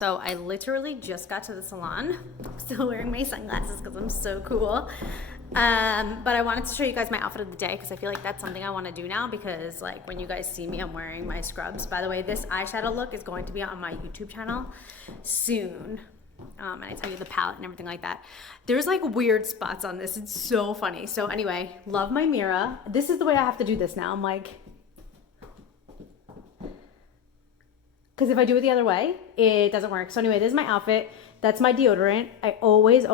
So I literally just got to the salon. I'm still wearing my sunglasses because I'm so cool. But I wanted to show you guys my outfit of the day because I feel like that's something I want to do now because like when you guys see me, I'm wearing my scrubs. By the way, this eyeshadow look is going to be on my YouTube channel soon. And I tell you the palette and everything like that. There's like weird spots on this. It's so funny. So anyway, love my mirror. This is the way I have to do this now. I'm like, because if I do it the other way, it doesn't work. So anyway, this is my outfit. That's my deodorant. I always have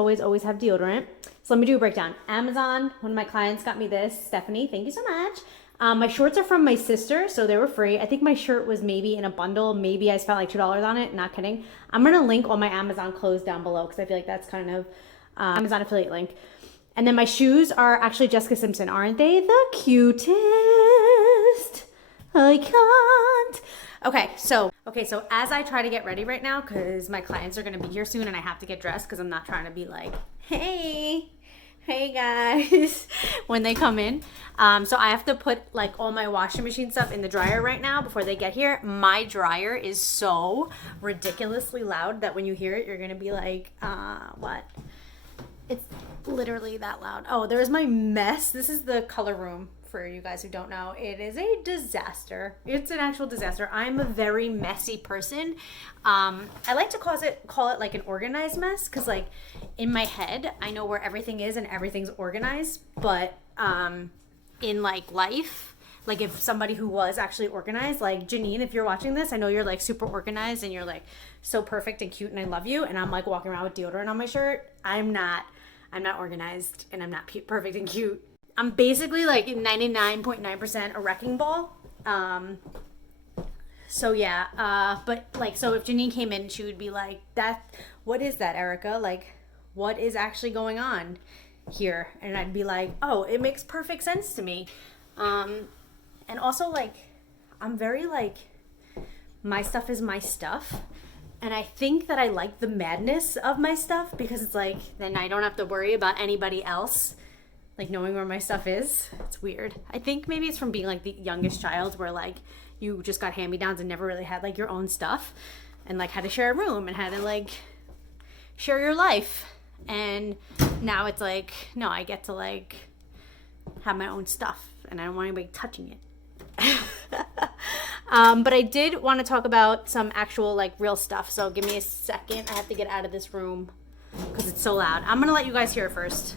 deodorant. So let me do a breakdown. Amazon, one of my clients got me this. Stephanie, thank you so much. My shorts are from my sister, so they were free. I think my shirt was maybe in a bundle. Maybe I spent like $2 on it. Not kidding. I'm going to link all my Amazon clothes down below because I feel like that's kind of Amazon affiliate link. And then my shoes are actually Jessica Simpson. Aren't they the cutest? I can't. Okay, so as I try to get ready right now, because my clients are going to be here soon and I have to get dressed because I'm not trying to be like, hey guys, when they come in. So I have to put like all my washing machine stuff in the dryer right now before they get here. My dryer is so ridiculously loud that when you hear it, you're going to be like, what? It's literally that loud. Oh, there's my mess. This is the color room. For you guys who don't know, it is a disaster. It's an actual disaster. I'm a very messy person. I like to call it like an organized mess because like in my head I know where everything is and everything's organized, but in like life, like if somebody who was actually organized, like Janine, if you're watching this, I know you're like super organized and you're like so perfect and cute and I love you, and I'm like walking around with deodorant on my shirt. I'm not organized and I'm not perfect and cute. I'm basically like 99.9% a wrecking ball. So yeah, but like, so if Janine came in, she would be like, what is that, Erica? Like, what is actually going on here? And I'd be like, oh, it makes perfect sense to me. And also like, I'm very like, my stuff is my stuff. And I think that I like the madness of my stuff because it's like, then I don't have to worry about anybody else like knowing where my stuff is. It's weird. I think maybe it's from being like the youngest child where like you just got hand-me-downs and never really had like your own stuff and like had to share a room and had to like share your life. And now it's like, no, I get to like have my own stuff and I don't want anybody touching it. But I did want to talk about some actual like real stuff. So give me a second. I have to get out of this room because it's so loud. I'm going to let you guys hear it first.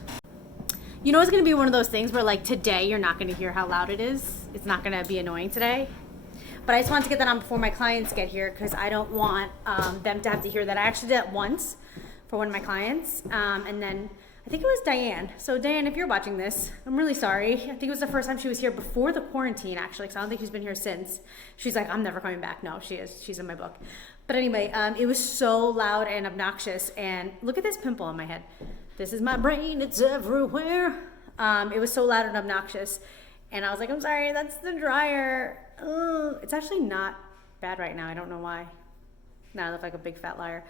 You know, it's going to be one of those things where like today you're not going to hear how loud it is. It's not going to be annoying today. But I just wanted to get that on before my clients get here because I don't want them to have to hear that. I actually did that once for one of my clients. And then I think it was Diane. So Diane, if you're watching this, I'm really sorry. I think it was the first time she was here before the quarantine actually, because I don't think she's been here since. She's like, I'm never coming back. No, she is. She's in my book. But anyway, it was so loud and obnoxious. And look at this pimple on my head. This is my brain, it's everywhere. It was so loud and obnoxious. And I was like, I'm sorry, that's the dryer. It's actually not bad right now. I don't know why. Now I look like a big fat liar.